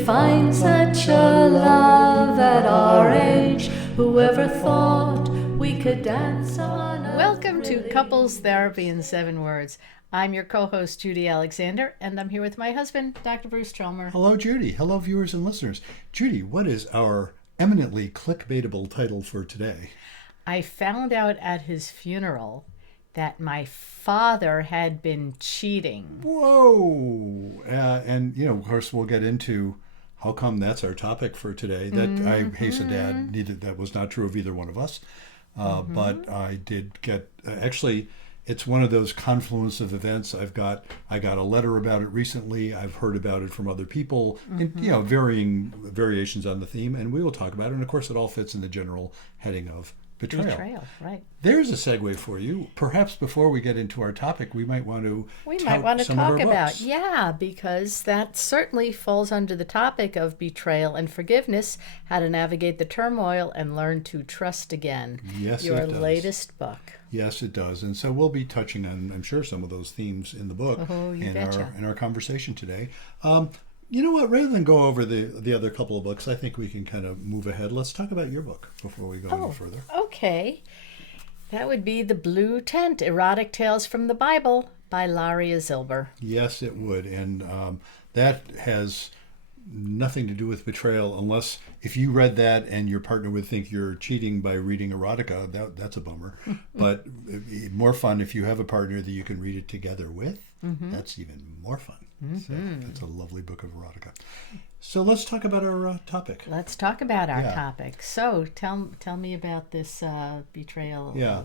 could find such a love at our age. Whoever thought we could dance on a Welcome to Couples Therapy in 7 Words. I'm your co-host, Judy Alexander, and I'm here with my husband, Dr. Bruce Chalmer. Hello, Judy. Hello, viewers and listeners. Judy, what is our eminently clickbaitable title for today? I found out at his funeral that my father had been cheating. Whoa! And, of course, we'll get into how come that's our topic for today. That I hasten to add, that was not true of either one of us. But I did get, actually, it's one of those confluence of events. I got a letter about it recently. I've heard about it from other people, and, varying variations on the theme, and we will talk about it. And of course, it all fits in the general heading of betrayal. Betrayal, right. There's a segue for you. Perhaps before we get into our topic, we might want to talk about, because that certainly falls under the topic of betrayal and forgiveness, how to navigate the turmoil and learn to trust again. Yes, your it does. Latest book. Yes, it does. And so we'll be touching on, I'm sure, some of those themes in the book in our conversation today. You know what? Rather than go over the other couple of books, I think we can kind of move ahead. Let's talk about your book before we go any further. Okay. That would be The Blue Tent, Erotic Tales from the Bible by Laria Zilber. Yes, it would. And that has nothing to do with betrayal, unless if you read that and your partner would think you're cheating by reading erotica, that's a bummer. But more fun if you have a partner that you can read it together with. That's even more fun. So it's a lovely book of erotica. So let's talk about our topic. Let's talk about our topic. So tell me about this betrayal. Yeah.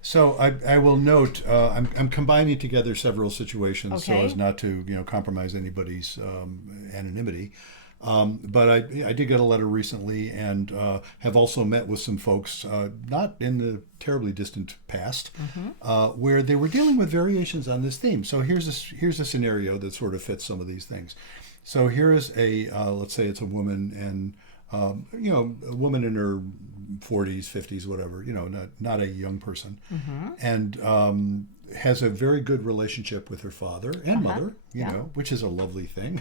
So I will note I'm combining together several situations so as not to compromise anybody's anonymity. But I did get a letter recently and have also met with some folks, not in the terribly distant past, where they were dealing with variations on this theme. So here's a scenario that sort of fits some of these things. So here is let's say it's a woman, and a woman in her 40s, 50s, whatever, not a young person, and has a very good relationship with her father and mother, which is a lovely thing.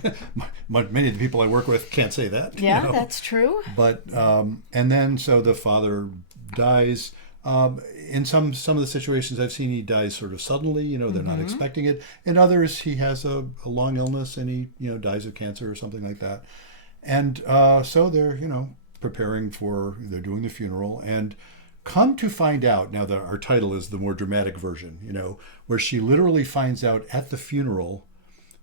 Many of the people I work with can't say that. Yeah, that's true. But and then so the father dies. In some of the situations I've seen, he dies sort of suddenly. They're not expecting it. In others, he has a long illness and he dies of cancer or something like that. And so they're they're doing the funeral, and come to find out, now that our title is the more dramatic version, where she literally finds out at the funeral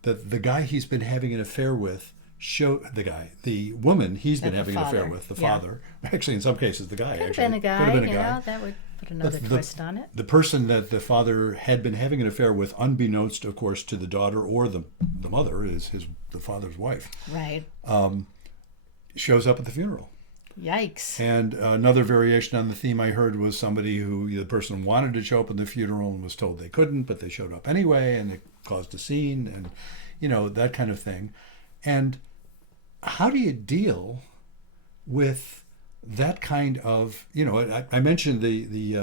that the guy he's been having an affair with, the woman he's been having an affair with, the father, actually in some cases the guy could have been a guy, that would put another twist on it. The person that the father had been having an affair with, unbeknownst, of course, to the daughter or the mother, is the father's wife. Right. Shows up at the funeral. Yikes. And another variation on the theme I heard was somebody who the person wanted to show up at the funeral and was told they couldn't, but they showed up anyway, and it caused a scene, and that kind of thing. And how do you deal with that kind of, I mentioned the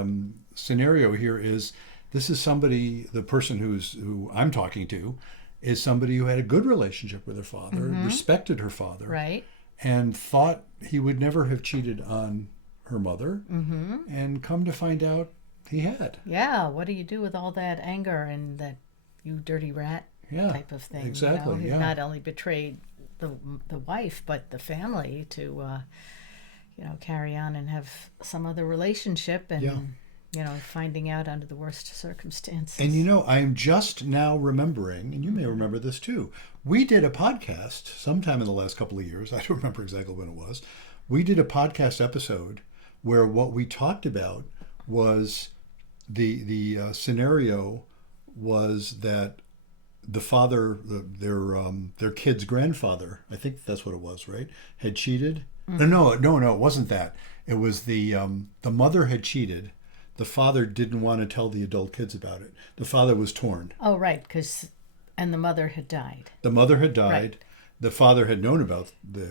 scenario here is, this is somebody, the person who I'm talking to is somebody who had a good relationship with her father, respected her father. Right. And thought he would never have cheated on her mother, and come to find out he had. Yeah, what do you do with all that anger and that "you dirty rat" type of thing? Exactly. He's not only betrayed the wife, but the family to carry on and have some other relationship, and finding out under the worst circumstances. And I'm just now remembering, and you may remember this too, we did a podcast sometime in the last couple of years, I don't remember exactly when it was, we did a podcast episode where what we talked about was the scenario was that the father, their kid's grandfather, I think that's what it was, right, had cheated. No, it wasn't that. It was the mother had cheated. The father didn't want to tell the adult kids about it. The father was torn. Oh, right, and the mother had died. The mother had died. Right. The father had known about the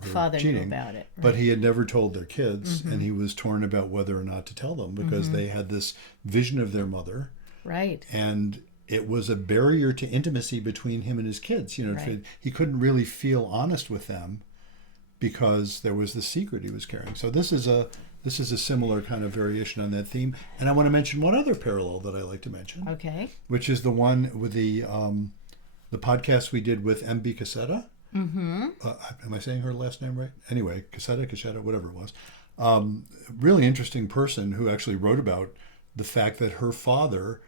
father cheating, knew about it. Right. But he had never told their kids, and he was torn about whether or not to tell them, because they had this vision of their mother. Right. And it was a barrier to intimacy between him and his kids. Right. He couldn't really feel honest with them because there was the secret he was carrying. So this is a similar kind of variation on that theme. And I want to mention one other parallel that I like to mention. Okay. Which is the one with the podcast we did with M.B. Cassetta. Mm-hmm. Am I saying her last name right? Anyway, Cassetta, whatever it was. Really interesting person who actually wrote about the fact that her father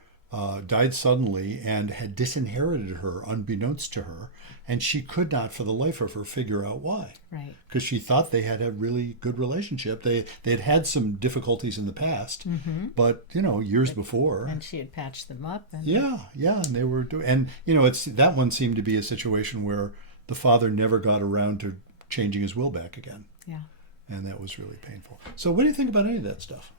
died suddenly and had disinherited her unbeknownst to her, and she could not for the life of her figure out why. Right. Because she thought they had a really good relationship. They had had some difficulties in the past, but years before. And she had patched them up. And and they were doing. And it's that one seemed to be a situation where the father never got around to changing his will back again. Yeah. And that was really painful. So what do you think about any of that stuff?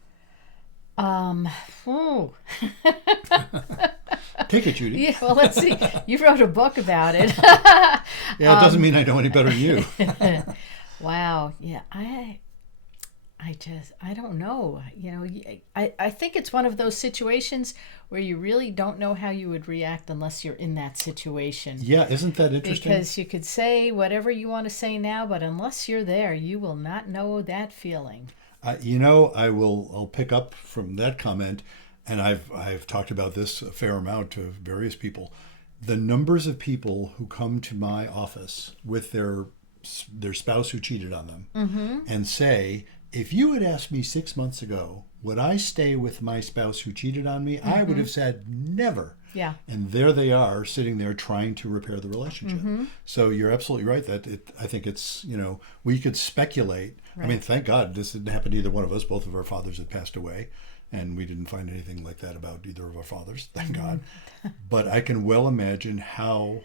Take it, Judy. Yeah, well, let's see. You wrote a book about it. Yeah, it doesn't mean I know any better than you. Wow. Yeah, I don't know. I think it's one of those situations where you really don't know how you would react unless you're in that situation. Yeah, isn't that interesting? Because you could say whatever you want to say now, but unless you're there, you will not know that feeling. I'll pick up from that comment, and I've talked about this a fair amount to various people. The numbers of people who come to my office with their spouse who cheated on them and say, if you had asked me 6 months ago, would I stay with my spouse who cheated on me? I would have said never. Yeah. And there they are sitting there trying to repair the relationship. So you're absolutely right that I think it's, we could speculate. Right. I mean, thank God this didn't happen to either one of us. Both of our fathers had passed away, and we didn't find anything like that about either of our fathers, thank God. But I can well imagine how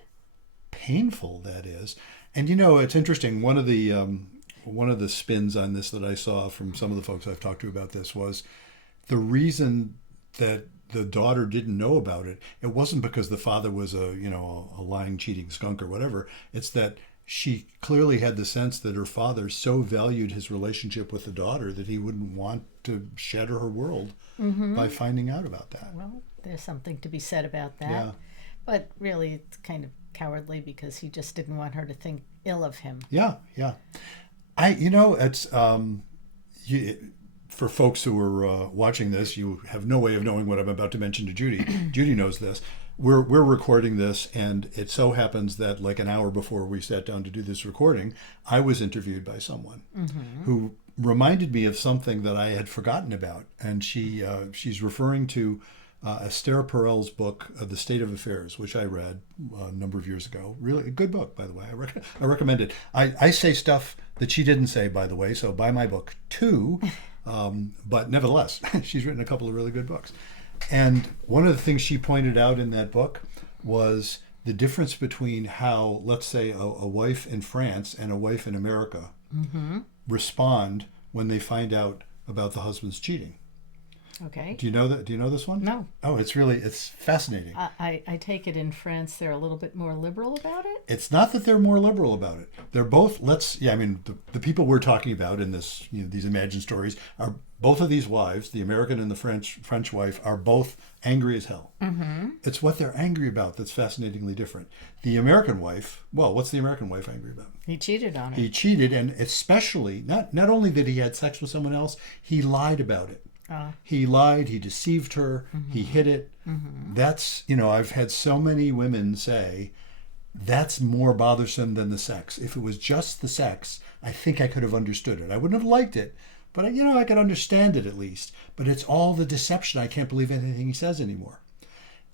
painful that is. And, it's interesting. One of the spins on this that I saw from some of the folks I've talked to about this was the reason that the daughter didn't know about it. It wasn't because the father was a lying, cheating skunk or whatever. It's that she clearly had the sense that her father so valued his relationship with the daughter that he wouldn't want to shatter her world by finding out about that. Well, there's something to be said about that. Yeah. But really, it's kind of cowardly because he just didn't want her to think ill of him. Yeah. It's for folks who are watching this, you have no way of knowing what I'm about to mention to Judy. Judy knows this. We're recording this, and it so happens that like an hour before we sat down to do this recording, I was interviewed by someone who reminded me of something that I had forgotten about, and she's referring to Esther Perel's book, The State of Affairs, which I read a number of years ago. Really a good book, by the way. I recommend it. I say stuff that she didn't say, by the way, so buy my book too. But nevertheless, she's written a couple of really good books. And one of the things she pointed out in that book was the difference between how, let's say, a wife in France and a wife in America respond when they find out about the husband's cheating. Okay. Do you know that? Do you know this one? No. Oh, it's fascinating. I take it in France they're a little bit more liberal about it? It's not that they're more liberal about it. They're both, the people we're talking about in this, these imagined stories are both of these wives, the American and the French wife, are both angry as hell. It's what they're angry about that's fascinatingly different. The American wife, what's the American wife angry about? He cheated on her. He cheated, and especially, not only that he had sex with someone else, he lied about it. He lied, he deceived her, he hid it. That's, I've had so many women say, that's more bothersome than the sex. If it was just the sex, I think I could have understood it. I wouldn't have liked it, but I could understand it at least. But it's all the deception. I can't believe anything he says anymore.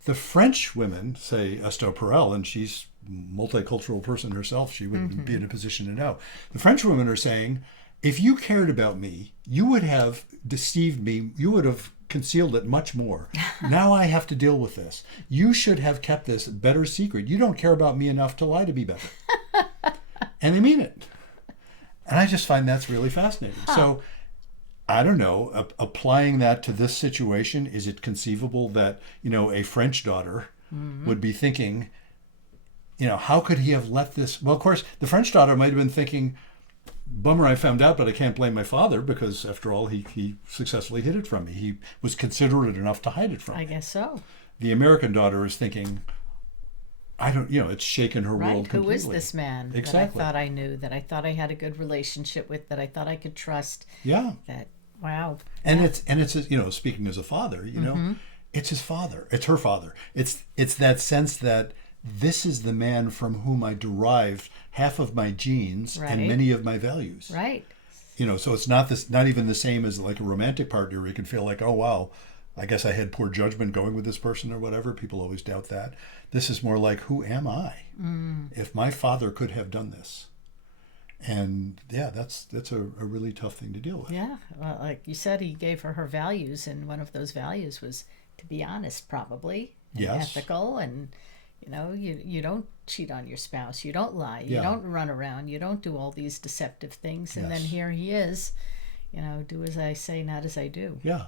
The French women, say Esther Perel, and she's a multicultural person herself, she would be in a position to know. The French women are saying, if you cared about me, you would have deceived me. You would have concealed it much more. Now I have to deal with this. You should have kept this better secret. You don't care about me enough to lie to me better. And they mean it. And I just find that's really fascinating. So I don't know, applying that to this situation, is it conceivable that, a French daughter would be thinking, how could he have let this? Well, of course, the French daughter might have been thinking, bummer I found out, but I can't blame my father because, after all, he successfully hid it from me. He was considerate enough to hide it from me. I guess so. the American daughter is thinking, I don't, it's shaken her world completely. Who is this man Exactly. that I thought I knew, that I thought I had a good relationship with, that I thought I could trust? Yeah. That, wow. And yeah. it's speaking as a father, it's his father. It's her father. It's that sense that this is the man from whom I derived half of my genes and many of my values. Right. So it's not even the same as like a romantic partner where you can feel like, oh wow, I guess I had poor judgment going with this person or whatever. People always doubt that. This is more like, who am I? If my father could have done this. And yeah, that's a really tough thing to deal with. Yeah. Well, like you said, he gave her values, and one of those values was to be honest, probably. And ethical, and you don't cheat on your spouse, you don't lie, you don't run around, you don't do all these deceptive things, and then here he is, do as I say, not as I do. Yeah.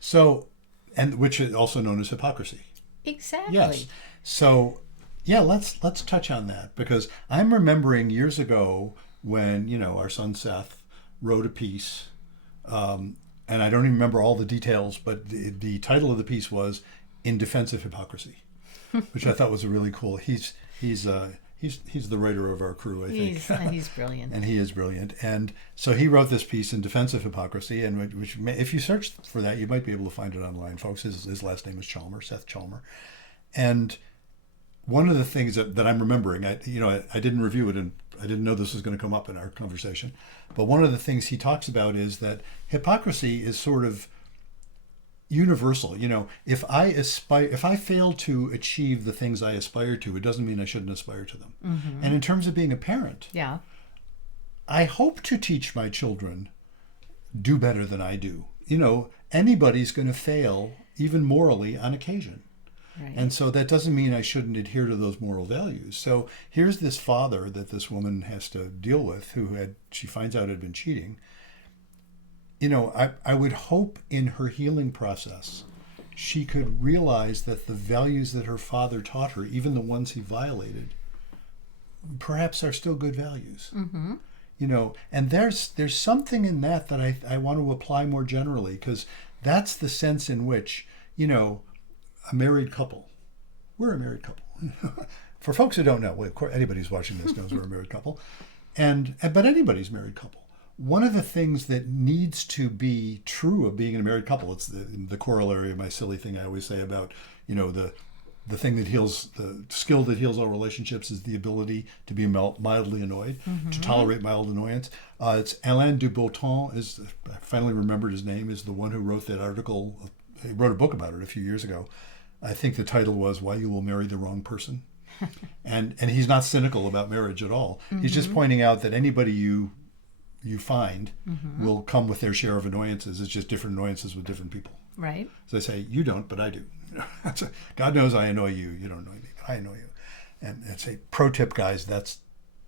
So, and which is also known as hypocrisy. Exactly. Yes. So, yeah, let's touch on that, because I'm remembering years ago when our son Seth wrote a piece, and I don't even remember all the details, but the title of the piece was "In Defense of Hypocrisy," which I thought was a really cool. He's the writer of our crew, I think. He's brilliant. And he is brilliant. And so he wrote this piece in defense of hypocrisy, and which if you search for that, you might be able to find it online, folks. His last name is Chalmer, Seth Chalmer. And one of the things that I'm remembering, I didn't review it, and I didn't know this was going to come up in our conversation, but one of the things he talks about is that hypocrisy is sort of universal. If I fail to achieve the things I aspire to, it doesn't mean I shouldn't aspire to them. Mm-hmm. And in terms of being a parent, I hope to teach my children do better than I do. Anybody's going to fail, even morally, on occasion. Right. And so that doesn't mean I shouldn't adhere to those moral values. So here's this father that this woman has to deal with, she finds out had been cheating. I would hope in her healing process, she could realize that the values that her father taught her, even the ones he violated, perhaps are still good values. Mm-hmm. And there's something in that I want to apply more generally, because that's the sense in which, a married couple, we're a married couple. For folks who don't know, of course, anybody who's watching this knows we're a married couple, but anybody's married couple. One of the things that needs to be true of being in a married couple, it's the corollary of my silly thing I always say about, the thing that heals, the skill that heals all relationships is the ability to be mildly annoyed, to tolerate mild annoyance. It's Alain de Botton, I finally remembered his name, is the one who wrote that article. He wrote a book about it a few years ago. I think the title was "Why You Will Marry the Wrong Person." and he's not cynical about marriage at all. Mm-hmm. He's just pointing out that anybody you find will come with their share of annoyances. It's just different annoyances with different people. Right. So I say, you don't, but I do. God knows I annoy you. You don't annoy me, but I annoy you. And it's a pro tip, guys. That's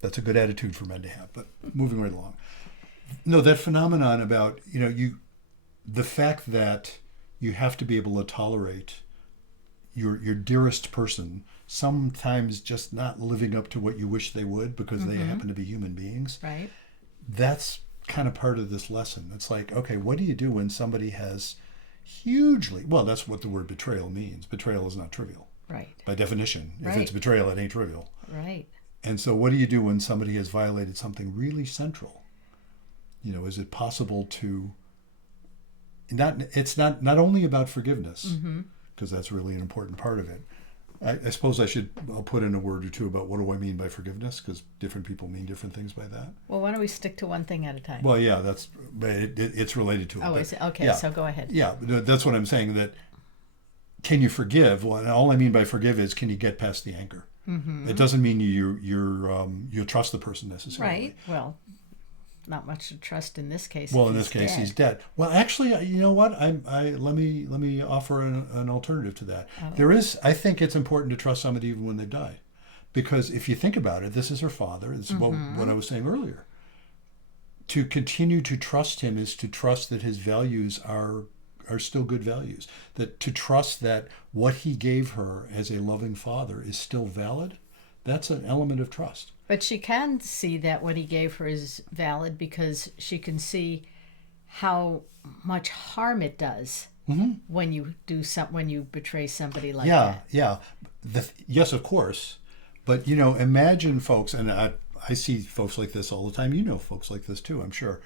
a good attitude for men to have. But moving right along. No, that phenomenon about, the fact that you have to be able to tolerate your dearest person sometimes just not living up to what you wish they would, because they happen to be human beings. Right. That's kind of part of this lesson. It's like, okay, what do you do when somebody has that's what the word betrayal means. Betrayal is not trivial. Right. By definition. If it's betrayal, it ain't trivial. Right. And so what do you do when somebody has violated something really central? Is it possible to it's not only about forgiveness, because that's really an important part of it. I suppose I'll put in a word or two about what do I mean by forgiveness, because different people mean different things by that. Well, why don't we stick to one thing at a time? Well, yeah, it's related to it. Oh, is it? Okay, so go ahead. Yeah, that's what I'm saying, that can you forgive? Well, and all I mean by forgive is, can you get past the anger? Mm-hmm. It doesn't mean you'll trust the person necessarily. Right, well, not much to trust in this case. Well, in this case, he's dead. Well, actually, you know what? Let me offer an alternative to that. Oh. There is. I think it's important to trust somebody even when they've died, because if you think about it, this is her father. This is what I was saying earlier. To continue to trust him is to trust that his values are still good values. That to trust that what he gave her as a loving father is still valid. That's an element of trust. But she can see that what he gave her is valid, because she can see how much harm it does when you when you betray somebody like Yeah, that. yeah. Yes, of course. But, imagine folks, and I see folks like this all the time. You know folks like this too, I'm sure.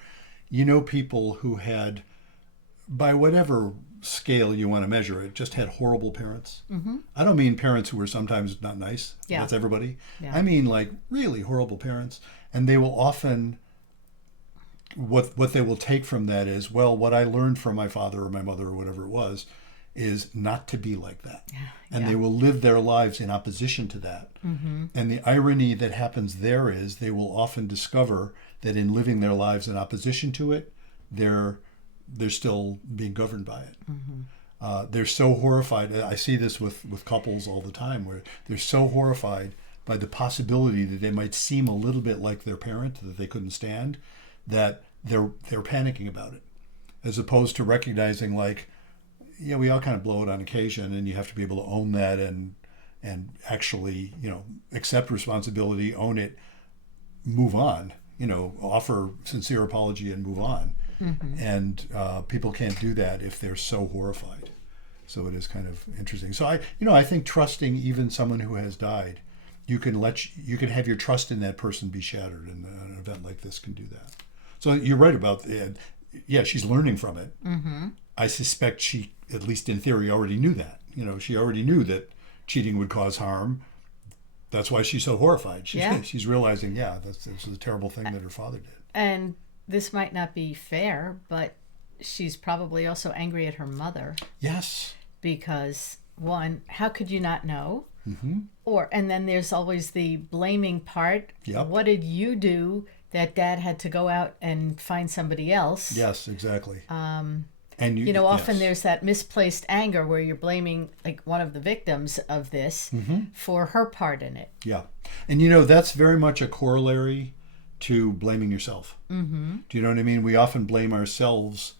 You know people who had, by whatever scale you want to measure it, just had horrible parents. I don't mean parents who were sometimes not nice. Yeah. That's everybody. Yeah. I mean like really horrible parents. And they will often, what they will take from that is, well, what I learned from my father or my mother or whatever it was, is not to be like that. And they will live their lives in opposition to that. And the irony that happens there is they will often discover that in living their lives in opposition to it, they're still being governed by it. They're so horrified. I see this with couples all the time, where they're so horrified by the possibility that they might seem a little bit like their parent that they couldn't stand, that they're panicking about it, as opposed to recognizing, like, yeah, we all kind of blow it on occasion, and you have to be able to own that and actually, accept responsibility, own it, move on, offer sincere apology and move on. And people can't do that if they're so horrified. So it is kind of interesting. So I think trusting even someone who has died, you can have your trust in that person be shattered, and an event like this can do that. So you're right about she's learning from it. I suspect she, at least in theory, already knew that. She already knew that cheating would cause harm. That's why she's so horrified. She's realizing, this is a terrible thing that her father did. And this might not be fair, but she's probably also angry at her mother. Yes. Because, one, how could you not know? And then there's always the blaming part. Yep. What did you do that Dad had to go out and find somebody else? Yes, exactly. And often there's that misplaced anger where you're blaming like one of the victims of this for her part in it. Yeah. And that's very much a corollary to blaming yourself. Do you know what I mean? We often blame ourselves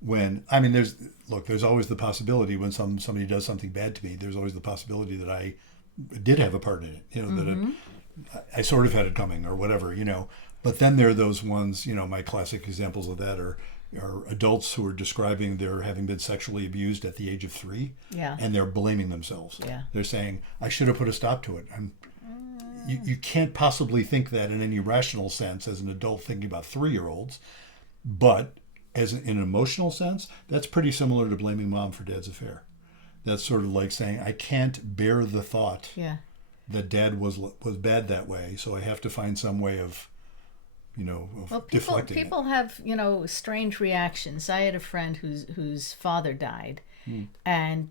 when, there's always the possibility when somebody does something bad to me, there's always the possibility that I did have a part in it, that I sort of had it coming or whatever, But then there are those ones, my classic examples of that are adults who are describing they're having been sexually abused at the age of 3, and they're blaming themselves. They're saying, I should have put a stop to it. You can't possibly think that in any rational sense as an adult thinking about 3-year-olds, but in an emotional sense, that's pretty similar to blaming mom for Dad's affair. That's sort of like saying, I can't bear the thought that Dad was bad that way, so I have to find some way of deflecting people it. have strange reactions. I had a friend whose father died, and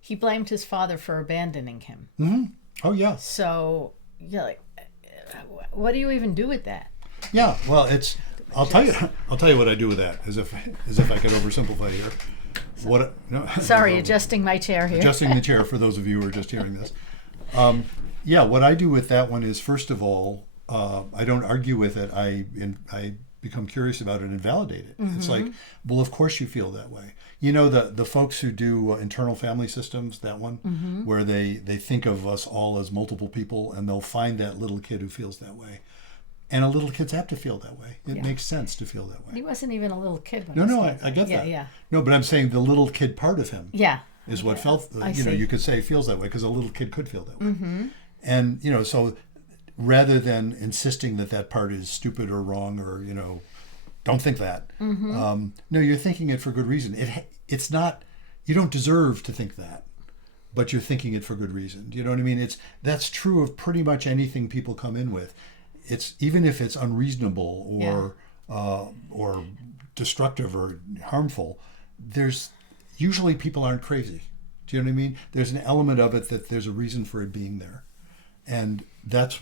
he blamed his father for abandoning him. Oh yeah. So what do you even do with that? Yeah, well, I'll tell you what I do with that, as if I could oversimplify here. Sorry, adjusting my chair here. Adjusting the chair for those of you who are just hearing this. What I do with that one is, first of all, I don't argue with it. I become curious about it and validate it. It's like, well, of course you feel that way. The folks who do internal family systems, that one, where they think of us all as multiple people, and they'll find that little kid who feels that way. And a little kid's apt to feel that way. It makes sense to feel that way. He wasn't even a little kid. I get that. Yeah. No, but I'm saying the little kid part of him. Yeah. Is what felt, you could say feels that way, because a little kid could feel that way. And, so rather than insisting that part is stupid or wrong or, don't think that. No, you're thinking it for good reason. It's not, you don't deserve to think that, but you're thinking it for good reason. Do you know what I mean? That's true of pretty much anything people come in with. It's, even if it's unreasonable or destructive or harmful, there's usually people aren't crazy. Do you know what I mean? There's an element of it that there's a reason for it being there. And that's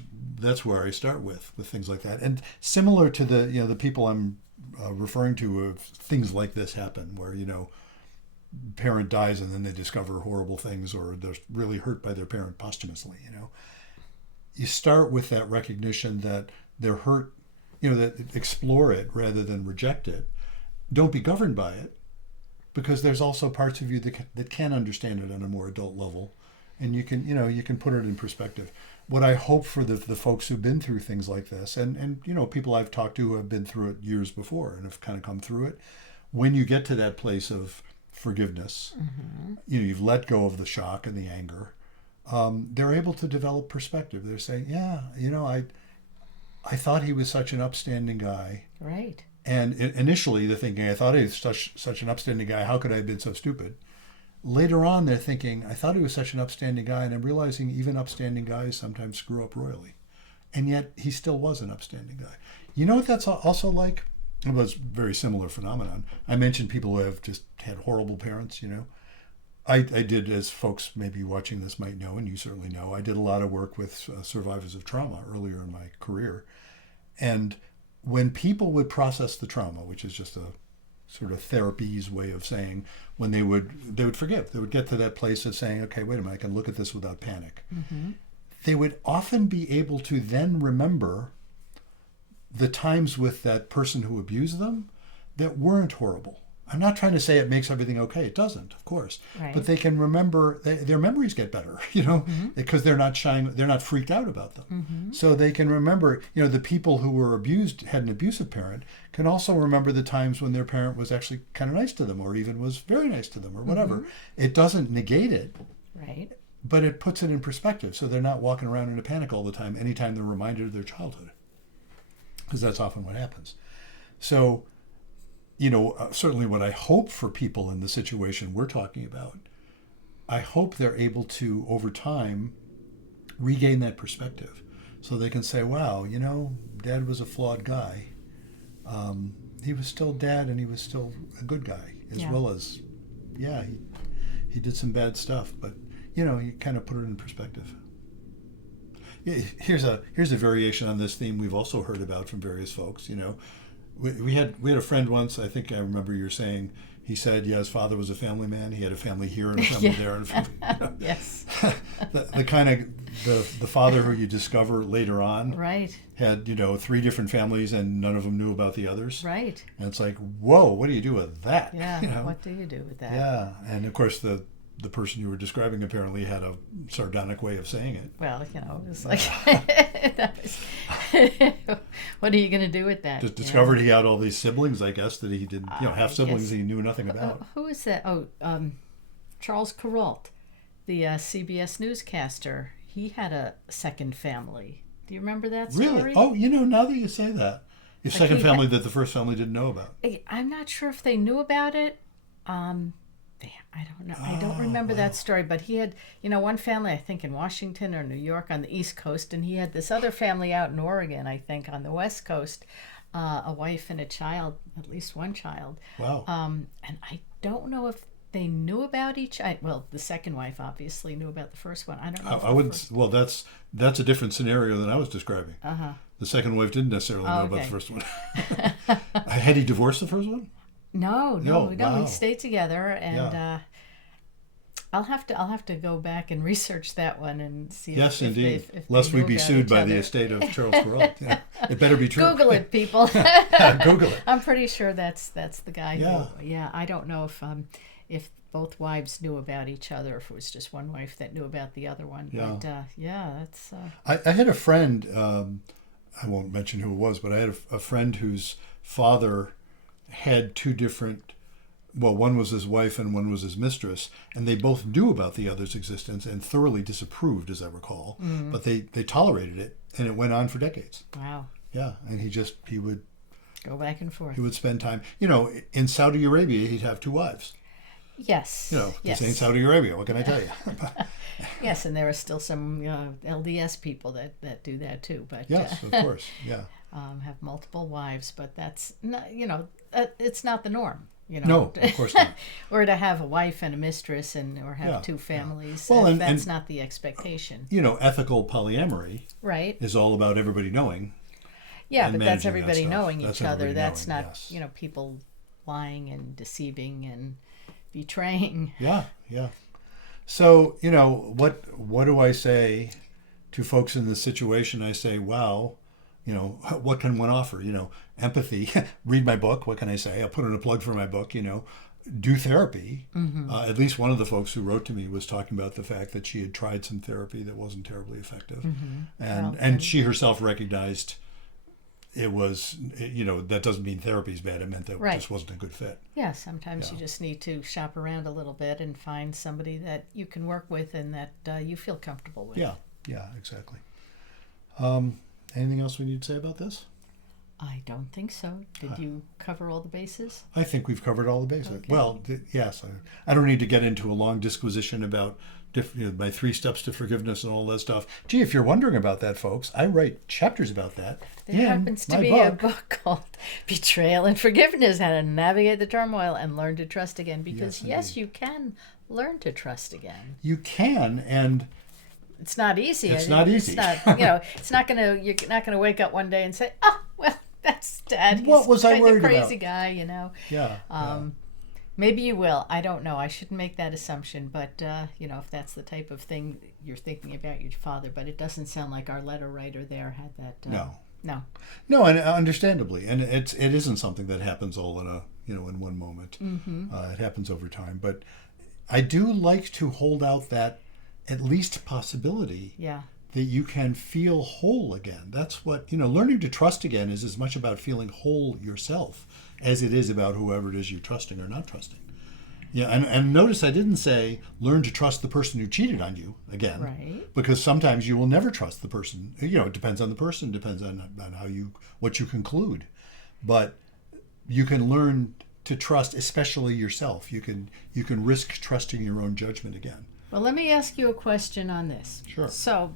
where I start with things like that. And similar to the people I'm referring to, things like this happen where, parent dies and then they discover horrible things, or they're really hurt by their parent posthumously, You start with that recognition that they're hurt, that explore it rather than reject it. Don't be governed by it, because there's also parts of you that can understand it on a more adult level, and you can put it in perspective. What I hope for the folks who've been through things like this, and people I've talked to who have been through it years before and have kind of come through it, when you get to that place of forgiveness, you've let go of the shock and the anger, they're able to develop perspective. They're saying, yeah, I thought he was such an upstanding guy. Right. And initially they're thinking, I thought he was such an upstanding guy. How could I have been so stupid? Later on, they're thinking, I thought he was such an upstanding guy, and I'm realizing even upstanding guys sometimes screw up royally. And yet he still was an upstanding guy. You know what that's also like? Well, it's a very similar phenomenon. I mentioned people who have just had horrible parents, I did, as folks maybe watching this might know, and you certainly know, I did a lot of work with survivors of trauma earlier in my career. And when people would process the trauma, which is just a sort of therapy's way of saying, when they would forgive, they would get to that place of saying, okay, wait a minute, I can look at this without panic. They would often be able to then remember the times with that person who abused them that weren't horrible. I'm not trying to say it makes everything okay. It doesn't, of course. Right. But they can remember, their memories get better, because they're not freaked out about them. So they can remember, the people who were abused, had an abusive parent, can also remember the times when their parent was actually kind of nice to them, or even was very nice to them, or whatever. It doesn't negate it. Right. But it puts it in perspective, so they're not walking around in a panic all the time, anytime they're reminded of their childhood. Because that's often what happens. So, certainly what I hope for people in the situation we're talking about, I hope they're able to, over time, regain that perspective. So they can say, wow, Dad was a flawed guy. He was still Dad, and he was still a good guy, as well as, he did some bad stuff, but, you kind of put it in perspective. Here's a variation on this theme we've also heard about from various folks. We had a friend once. I think I remember you saying, he said, his father was a family man. He had a family here and a family there, and a family, Yes. the kind of the father who you discover later on, Right. had 3 different families, and none of them knew about the others. Right. And it's like, whoa, what do you do with that? Yeah. What do you do with that? Yeah, and of course the person you were describing apparently had a sardonic way of saying it. Well, it was like, what are you going to do with that? Just discovered he had all these siblings, I guess, that he did, half siblings he knew nothing about. Who is that? Charles Kuralt, the CBS newscaster. He had a second family. Do you remember that story? Really? Oh, now that you say that. His second family that the first family didn't know about. I'm not sure if they knew about it. I don't know. I don't remember that story, but he had, one family, I think in Washington or New York on the East Coast, and he had this other family out in Oregon, I think, on the West Coast, a wife and a child, at least one child. Wow. And I don't know if they knew about each. Well, the second wife obviously knew about the first one. I don't know. I wouldn't. Well, that's a different scenario than I was describing. The second wife didn't necessarily know about the first one. Had he divorced the first one? No. Wow. We stayed together, and I'll have to go back and research that one and see. Yes, indeed. If lest we be sued by the other. estate of Charles Kuralt. It better be true. Google it, people. Google it. I'm pretty sure that's the guy. Yeah. I don't know if both wives knew about each other, if it was just one wife that knew about the other one. Yeah. But that's. I had a friend. I won't mention who it was, but I had a friend whose father had 2 different. Well, one was his wife and one was his mistress, and they both knew about the other's existence and thoroughly disapproved, as I recall. But they tolerated it, and it went on for decades. Wow. Yeah, and he would go back and forth. He would spend time. In Saudi Arabia, he'd have 2 wives. Yes. This ain't Saudi Arabia. What can I tell you? Yes, and there are still some LDS people that do that too. But yes, of course, yeah. Have multiple wives, but that's not. It's not the norm. No, of course not. Or to have a wife and a mistress, or have 2 families. Well, and that's not the expectation. Ethical polyamory, right, is all about everybody knowing. Yeah, but that's everybody knowing each other. That's knowing, not yes. People lying and deceiving and betraying. Yeah. So what do I say to folks in this situation? I say, wow. What can one offer? Empathy. Read my book. What can I say? I'll put in a plug for my book. Do therapy. At least one of the folks who wrote to me was talking about the fact that she had tried some therapy that wasn't terribly effective, and she herself recognized it was, that doesn't mean therapy's bad. It meant that it just wasn't a good fit. Yeah, sometimes you just need to shop around a little bit and find somebody that you can work with and that you feel comfortable with. Yeah, exactly. Anything else we need to say about this? I don't think so. Did you cover all the bases? I think we've covered all the bases. Okay. Well, yes. I don't need to get into a long disquisition about my 3 steps to forgiveness and all that stuff. Gee, if you're wondering about that, folks, I write chapters about that. There happens to be a book called Betrayal and Forgiveness, How to Navigate the Turmoil and Learn to Trust Again. Because yes, you can learn to trust again. You can, and it's not easy. It's not easy. It's not, it's not gonna. You're not gonna wake up one day and say, "Oh, well, that's Dad. What was I worried about? Crazy guy, Yeah. Maybe you will. I don't know. I shouldn't make that assumption. But if that's the type of thing you're thinking about your father, but it doesn't sound like our letter writer there had that. No, and understandably, and it isn't something that happens all in one moment. Mm-hmm. It happens over time, but I do like to hold out that at least possibility. Yeah. That you can feel whole again. That's what, learning to trust again is as much about feeling whole yourself as it is about whoever it is you're trusting or not trusting. Yeah, and notice I didn't say learn to trust the person who cheated on you again. Right. Because sometimes you will never trust the person. It depends on the person, depends on what you conclude. But you can learn to trust, especially yourself. You can risk trusting your own judgment again. Well, let me ask you a question on this. Sure. So,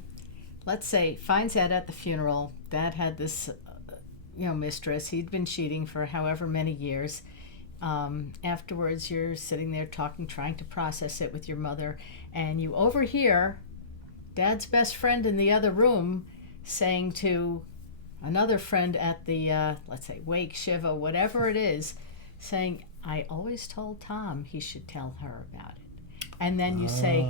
let's say finds out at the funeral, Dad had this, mistress. He'd been cheating for however many years. Afterwards, you're sitting there talking, trying to process it with your mother, and you overhear Dad's best friend in the other room saying to another friend at the, let's say, wake, shiva, whatever it is, saying, "I always told Tom he should tell her about it." And then you say,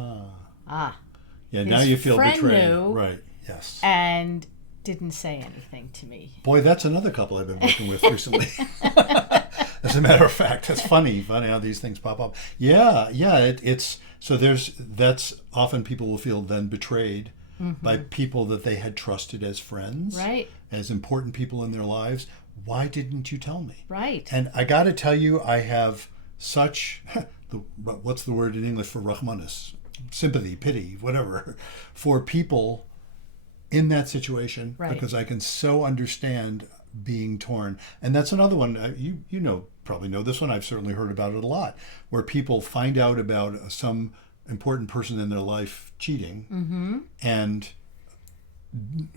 Yeah, now you feel friend betrayed. knew, Right, yes. and didn't say anything to me. Boy, that's another couple I've been working with recently. As a matter of fact, that's funny how these things pop up. Yeah, it's so that's often people will feel then betrayed by people that they had trusted as friends, right, as important people in their lives. Why didn't you tell me? Right. And I got to tell you, I have such what's the word in English for Rahmanis? Sympathy, pity, whatever, for people in that situation, right, because I can so understand being torn. And that's another one, you probably know this one, I've certainly heard about it a lot, where people find out about some important person in their life cheating, and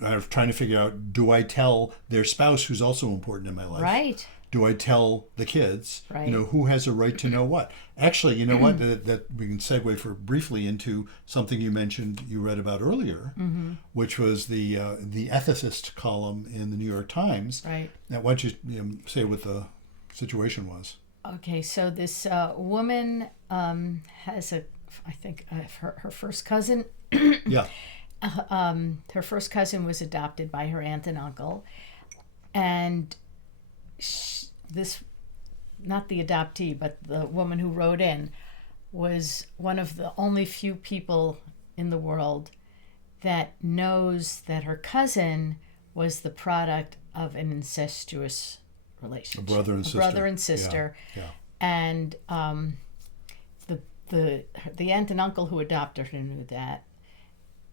are trying to figure out, do I tell their spouse who's also important in my life? Right. Do I tell the kids? Right. Who has a right to know what? Actually, you know what? That we can segue for briefly into something you mentioned you read about earlier, which was the ethicist column in the New York Times. Right. Now, why don't you say what the situation was? Okay, so this woman has her first cousin. Yeah. Her first cousin was adopted by her aunt and uncle, and this, not the adoptee, but the woman who wrote in, was one of the only few people in the world that knows that her cousin was the product of an incestuous relationship. A brother and sister. Brother and sister. Yeah. And the aunt and uncle who adopted her knew that,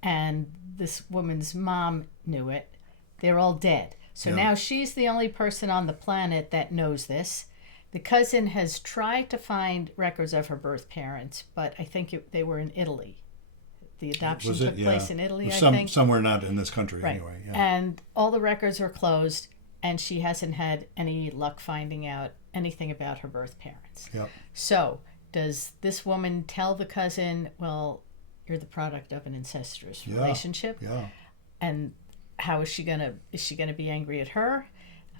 and this woman's mom knew it. They're all dead. So now she's the only person on the planet that knows this. The cousin has tried to find records of her birth parents, but I think they were in Italy. The adoption took place in Italy, I think. Somewhere not in this country, right. Anyway. Yeah. And all the records are closed, and she hasn't had any luck finding out anything about her birth parents. Yep. So does this woman tell the cousin, well, you're the product of an incestuous relationship? Yeah. And how is she gonna be angry at her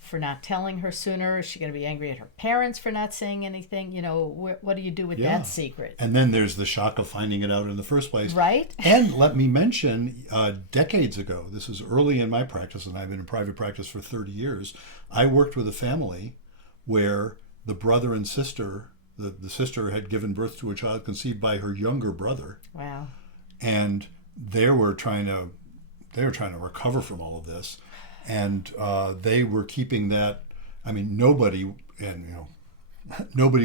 for not telling her sooner? Is she gonna be angry at her parents for not saying anything? What do you do with that secret? And then there's the shock of finding it out in the first place. Right. And let me mention, decades ago, this is early in my practice, and I've been in private practice for 30 years, I worked with a family where the brother and sister, the sister had given birth to a child conceived by her younger brother. Wow. And they were trying to recover from all of this. and they were keeping that. I mean, nobody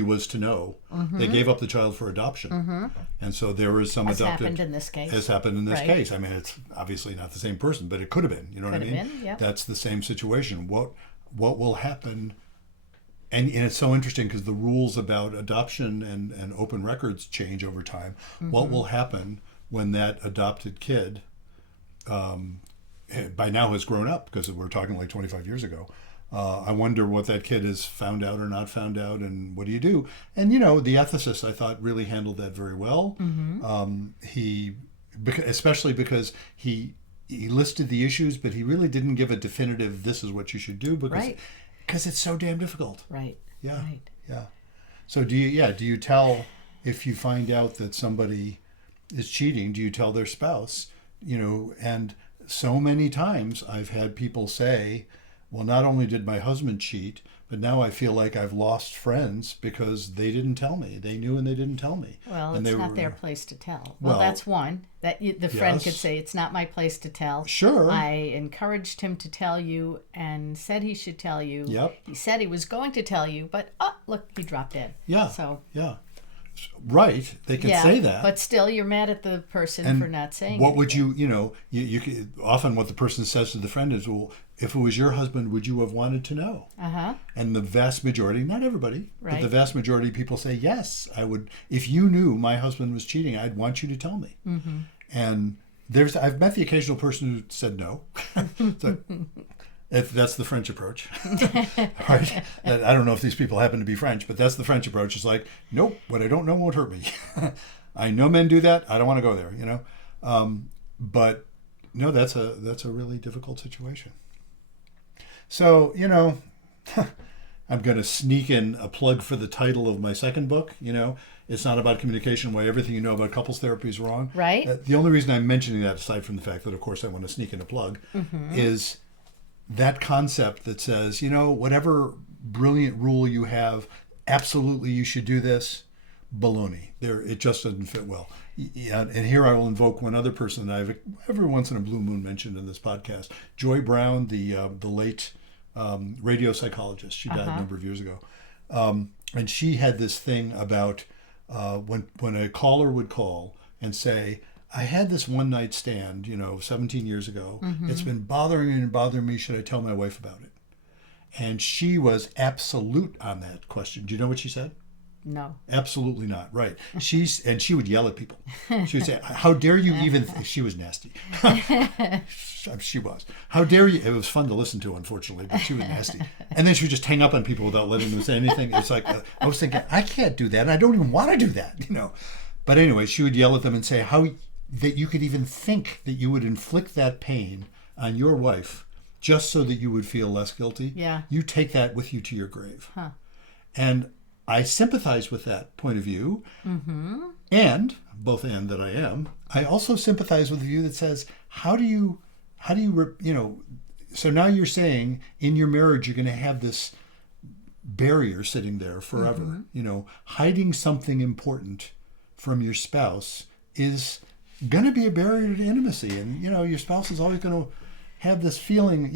was to know. They gave up the child for adoption, and so there was some As adopted. happened in this case. As happened in this Right. case. I mean, it's obviously not the same person, but it could have been. You know what I Could mean? have been, yep. That's the same situation. What will happen? And it's so interesting because the rules about adoption and open records change over time. What will happen when that adopted kid, by now has grown up, because we're talking like 25 years ago. I wonder what that kid has found out or not found out, and what do you do? And, the ethicist, I thought, really handled that very well. Especially because he listed the issues, but he really didn't give a definitive, this is what you should do, because it's so damn difficult. Right. Yeah. Right. Yeah. So do you tell, if you find out that somebody is cheating, do you tell their spouse? And so many times I've had people say, well, not only did my husband cheat, but now I feel like I've lost friends because they didn't tell me. They knew and they didn't tell me. Well, and it's not their place to tell. Well, that's one. The friend could say, it's not my place to tell. Sure. I encouraged him to tell you and said he should tell you. Yep. He said he was going to tell you, but look, he dropped dead. Yeah. So. Yeah. Right. They could say that. But still, you're mad at the person for not saying what would anything. you could, often what the person says to the friend is, well, if it was your husband, would you have wanted to know? And the vast majority, not everybody, but the vast majority of people say, yes, I would. If you knew my husband was cheating, I'd want you to tell me. And I've met the occasional person who said no. So, if that's the French approach, right? I don't know if these people happen to be French, but that's the French approach. It's like, nope, what I don't know won't hurt me. I know men do that. I don't want to go there, But no, that's a really difficult situation. So, I'm going to sneak in a plug for the title of my second book. It's not about communication, why everything you know about couples therapy is wrong. Right. The only reason I'm mentioning that, aside from the fact that, of course, I want to sneak in a plug, is that concept that says, whatever brilliant rule you have, absolutely you should do this, baloney. It just doesn't fit well. And here I will invoke one other person that I've every once in a blue moon mentioned in this podcast, Joy Brown, the late radio psychologist. She died a number of years ago. And she had this thing about when a caller would call and say, I had this one night stand, 17 years ago. It's been bothering me. Should I tell my wife about it? And she was absolute on that question. Do you know what she said? No. Absolutely not. Right. She would yell at people. She would say, how dare you even, she was nasty. She was. How dare you, it was fun to listen to, unfortunately, but she was nasty. And then she would just hang up on people without letting them say anything. It's like, I was thinking, I can't do that. And I don't even want to do that, But anyway, she would yell at them and say, that you could even think that you would inflict that pain on your wife just so that you would feel less guilty. Yeah. You take that with you to your grave. And I sympathize with that point of view. And that I am, I also sympathize with the view that says, how do you, so now you're saying in your marriage, you're going to have this barrier sitting there forever, hiding something important from your spouse is going to be a barrier to intimacy. And, your spouse is always going to have this feeling,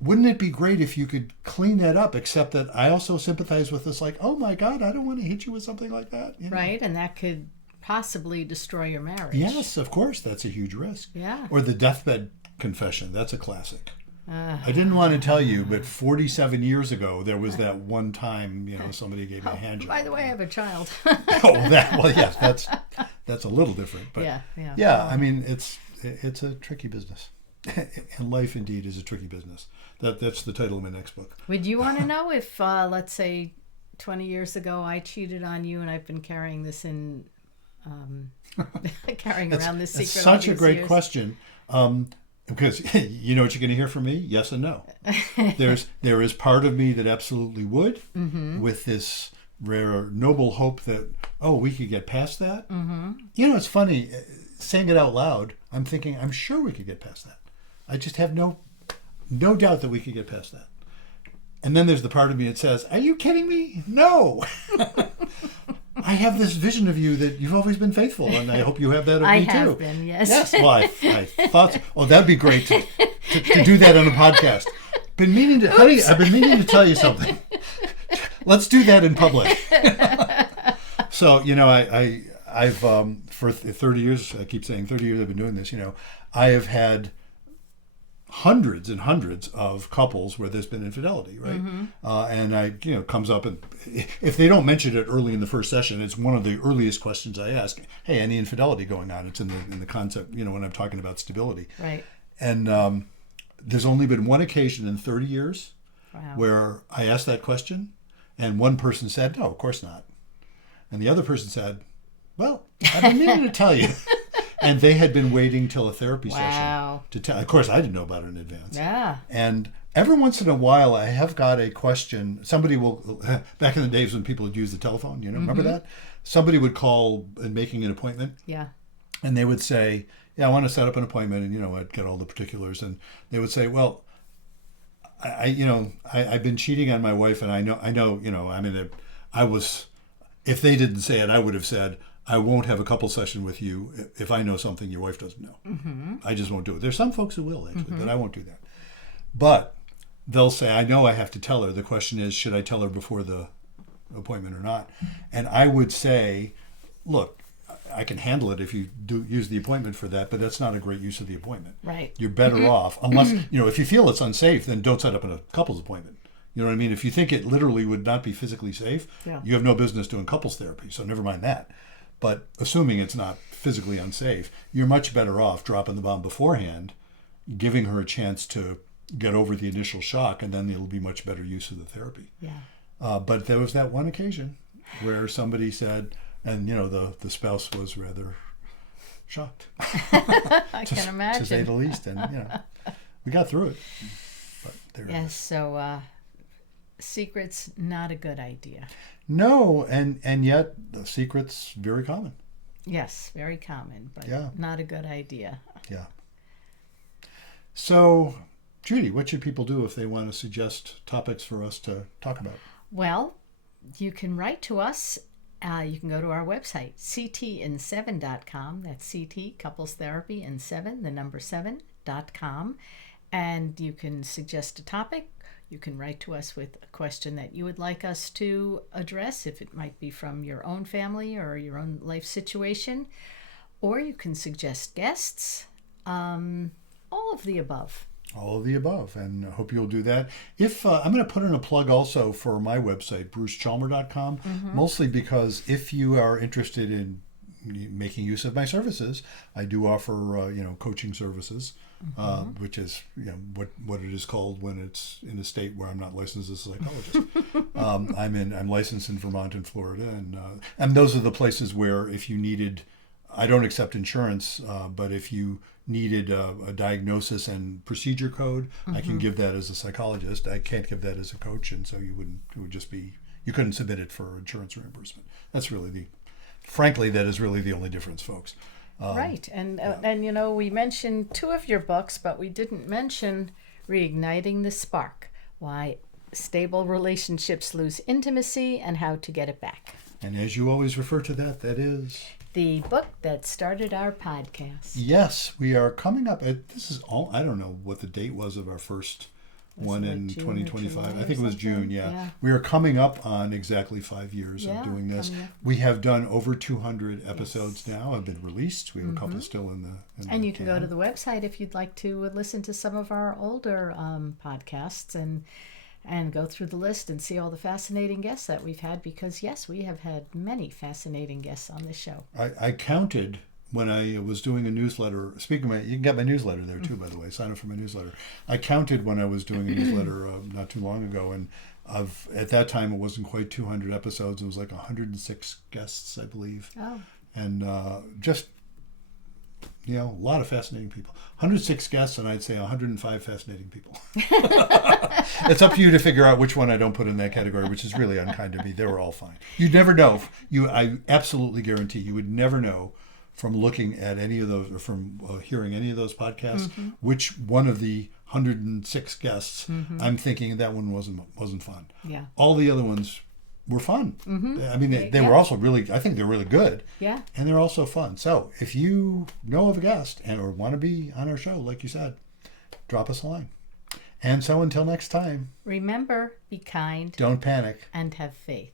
wouldn't it be great if you could clean that up? Except that I also sympathize with this, like, oh my God, I don't want to hit you with something like that. Right. And that could possibly destroy your marriage. Yes, of course. That's a huge risk. Yeah. Or the deathbed confession. That's a classic. I didn't want to tell you, but 47 years ago, there was that one time, somebody gave me a hand job. By the way, I have a child. Yes, that's a little different. But yeah. I mean, it's a tricky business. And life indeed is a tricky business. That's the title of my next book. Would you want to know if, let's say, 20 years ago, I cheated on you and I've been carrying this around this secret? That's such a great years? question. Because you know what you're going to hear from me? Yes and no. There is part of me that absolutely would, with this rare, noble hope that, we could get past that. It's funny, saying it out loud, I'm thinking, I'm sure we could get past that. I just have no doubt that we could get past that. And then there's the part of me that says, are you kidding me? No. I have this vision of you that you've always been faithful, and I hope you have that of me too. I have been, yes. Yes, well, I thought so. Oh, that'd be great to do that on a podcast. I've been meaning to tell you something. Let's do that in public. So, I've for 30 years, I keep saying 30 years I've been doing this, I have had hundreds and hundreds of couples where there's been infidelity, right? And comes up, and if they don't mention it early in the first session, it's one of the earliest questions I ask. Hey, any infidelity going on? It's in the concept, when I'm talking about stability. Right. And there's only been one occasion in 30 years Wow. where I asked that question, and one person said, no, of course not. And the other person said, well, I've been meaning to tell you. And they had been waiting till a therapy Wow. session to tell. Of course, I didn't know about it in advance. Yeah. And every once in a while, I have got a question. Somebody will, back in the days when people would use the telephone, remember that? Somebody would call and making an appointment. Yeah. And they would say, yeah, I want to set up an appointment. And, I'd get all the particulars. And they would say, well, I've been cheating on my wife. And if they didn't say it, I would have said, I won't have a couple session with you if I know something your wife doesn't know. Mm-hmm. I just won't do it. There's some folks who will, actually, but I won't do that. But they'll say, I know I have to tell her. The question is, should I tell her before the appointment or not? And I would say, look, I can handle it if you do use the appointment for that, but that's not a great use of the appointment. Right. You're better off, unless, if you feel it's unsafe, then don't set up a couples appointment. You know what I mean? If you think it literally would not be physically safe, you have no business doing couples therapy, so never mind that. But assuming it's not physically unsafe, you're much better off dropping the bomb beforehand, giving her a chance to get over the initial shock, and then it'll be much better use of the therapy. Yeah. But there was that one occasion where somebody said, and the spouse was rather shocked. I can imagine. To say the least, and we got through it. But there it is. Yes. So secrets, not a good idea. No, and yet the secret's very common. Yes, very common, but not a good idea. Yeah. So, Judy, what should people do if they want to suggest topics for us to talk about? Well, you can write to us. You can go to our website, ctin7.com. That's CT, Couples Therapy, and 7, the number 7.com. And you can suggest a topic. You can write to us with a question that you would like us to address, if it might be from your own family or your own life situation. Or you can suggest guests. All of the above. All of the above, and I hope you'll do that. If I'm going to put in a plug also for my website, brucechalmer.com, mostly because if you are interested in making use of my services, I do offer coaching services, which is what it is called when it's in a state where I'm not licensed as a psychologist. I'm licensed in Vermont and Florida, and those are the places where if you needed, I don't accept insurance, but if you needed a diagnosis and procedure code, I can give that as a psychologist. I can't give that as a coach, and so you couldn't submit it for insurance reimbursement. That's really frankly, that is really the only difference, folks. Right, and we mentioned 2 of your books, but we didn't mention Reigniting the Spark: Why Stable Relationships Lose Intimacy and How to Get It Back. And as you always refer to that is the book that started our podcast. Yes, we are coming up. This is all. I don't know what the date was of our first one in 2025. I think it was June. Yeah, we are coming up on exactly 5 years of doing this. We have done over 200 episodes now. Have been released. We have a couple still in the. And you can go to the website if you'd like to listen to some of our older podcasts and go through the list and see all the fascinating guests that we've had, because yes, we have had many fascinating guests on this show. I counted when I was doing a newsletter. Speaking of, you can get my newsletter there too, by the way. Sign up for my newsletter. I counted when I was doing a newsletter not too long ago, and at that time it wasn't quite 200 episodes. It was like 106 guests, I believe. Oh. And just a lot of fascinating people. 106 guests, and I'd say 105 fascinating people. It's up to you to figure out which one I don't put in that category, which is really unkind to me. They were all fine. You'd never know. I absolutely guarantee you would never know from looking at any of those or from hearing any of those podcasts which one of the 106 guests I'm thinking that one wasn't fun. Yeah. All the other ones were fun. Mm-hmm. I mean, they were also really, I think they're really good. Yeah. And they're also fun. So if you know of a guest or want to be on our show, like you said, drop us a line. And so until next time, remember, be kind. Don't panic. And have faith.